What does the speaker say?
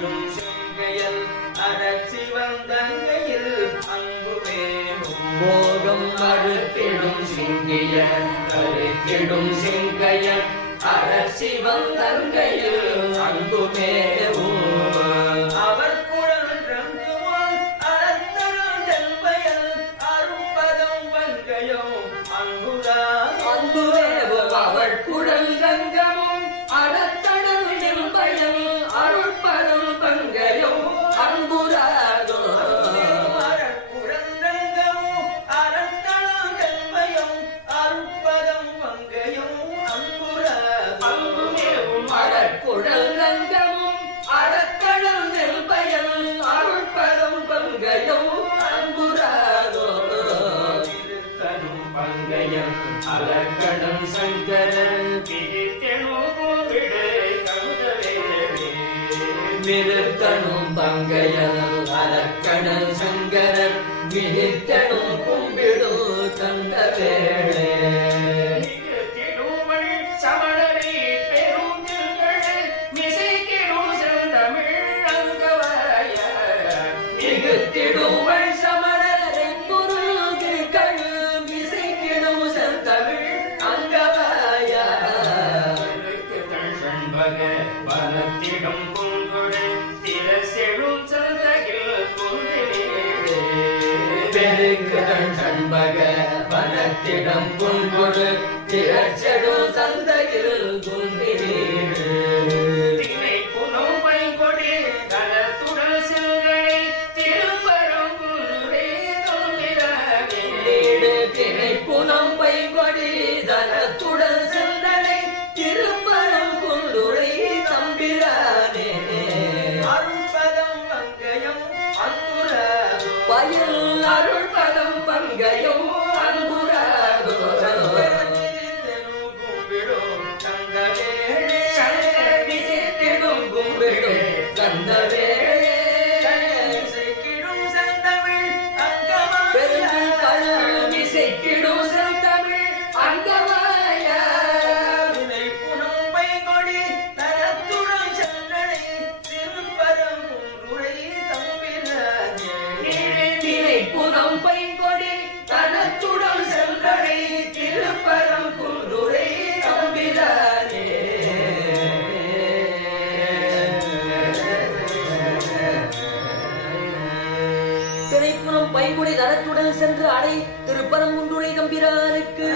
அறுத்திடும் சிங்கையல் அரசிவந்தங்கையில் அங்குமே மோகம் அறுத்திடும் சிங்கையல் அறுத்திடும் சிங்கையல் அரசிவந்தங்கையில் அங்குமே அவர் குழல் ரங்குவான் அறத்தரும் தெல்வயல் அரும்பதம் வங்கையும் அங்குரா அங்குவேவும் அவர் குழல் ரங்கமும் அறத்தடும் தெல்வயல் அருள்பதம் வங்கையும் அங்குராதோ அறக்குழல் ரங்கமும் அறத்தடும் தெல்வயம் அருள்பதம் வங்கையும் அங்குரா அங்குவேவும் அறக்குழல் ரங்கமும் அறத்தடும் தெல்வயல் அருள்பதம் வங்கையும் அங்குராதோ திருத்தனும் பங்கையம் அலக்கணம் சங்கரன் பிரித்தெனும் விடு கமுதவேளே நிறுத்தனும் பங்கையம் அலக்கணம் சங்கரன் விரித்தனும் கும்பிடு தந்த வேளே சமணரை பெரும் மிசைக்கிடும் செந்தமிழ் அங்கவாய மிகுத்திடுவள் சமணரை குருதிகள் மிசைக்கிடும் செந்தமிழ் அங்கவாய சண்பக வனத்திடம் குங்குடு திரசெழும் சந்தகில் குந்தினீழே பெருக்குதன் சண்பக வனத்திடம் குங்குடு திரச்செடும் சந்தையில் குந்தினீழே தினை புனம் பைங்கொடி தலத்துடல் செல்களை திருப்பரம் குன்றுரே தொல்லிரானே தினை புனம் பைங்கொடி தலத்துடல் செல்களை திருப்பரம் குன்றுரை தம்பிரானே அருள்பதம் வங்கையம் அங்குராதோ பயில் அருள்பதம் வங்கையம் அங்குராதோ புனம் பைங்கொடி தனத்துடன் செல்களை திருப்பரம் குன்றுரை தம்பிரானே திரைப்புறம் பைங்குடி தரத்துடன் சென்று அடை திருப்பரம் குன்றுரை தம்பிரானுக்கு